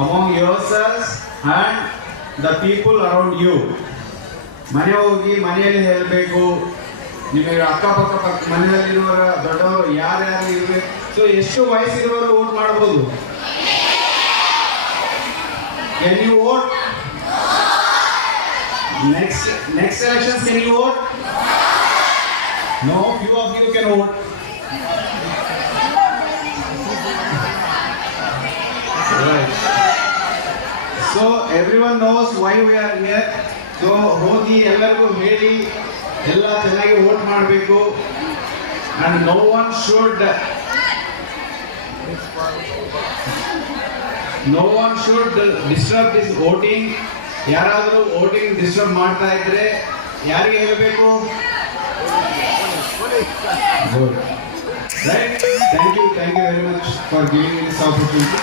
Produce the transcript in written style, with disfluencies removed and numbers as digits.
among yourselves and the people around you. ಮನೆ ಹೋಗಿ ಮನೆಯಲ್ಲಿ ಹೇಳಬೇಕು, ನಿಮಗೆ ಅಕ್ಕಪಕ್ಕ ಮನೆಯಲ್ಲಿರುವವರ ದೊಡ್ಡವರು ಯಾರ್ಯಾರು ಇರಬೇಕು. ಸೊ ಎಷ್ಟು ವಯಸ್ಸಿರುವವರು ವೋಟ್ ಮಾಡಬಹುದು? Can you vote? Next elections can you vote? No, few of you can vote. Right. So everyone knows why we are here. So ಹೋಗಿ ಎಲ್ಲರಿಗೂ ಹೇಳಿ ಎಲ್ಲ ಚೆನ್ನಾಗಿ ವೋಟ್ ಮಾಡಬೇಕು. And no one should disturb this voting. ಯಾರಾದರೂ ವೋಟಿಂಗ್ ಡಿಸ್ಟರ್ಬ್ ಮಾಡ್ತಾ ಇದ್ರೆ ಯಾರಿಗೆ ಹೇಳಬೇಕು? Good. Right? Thank you very much for giving me this opportunity.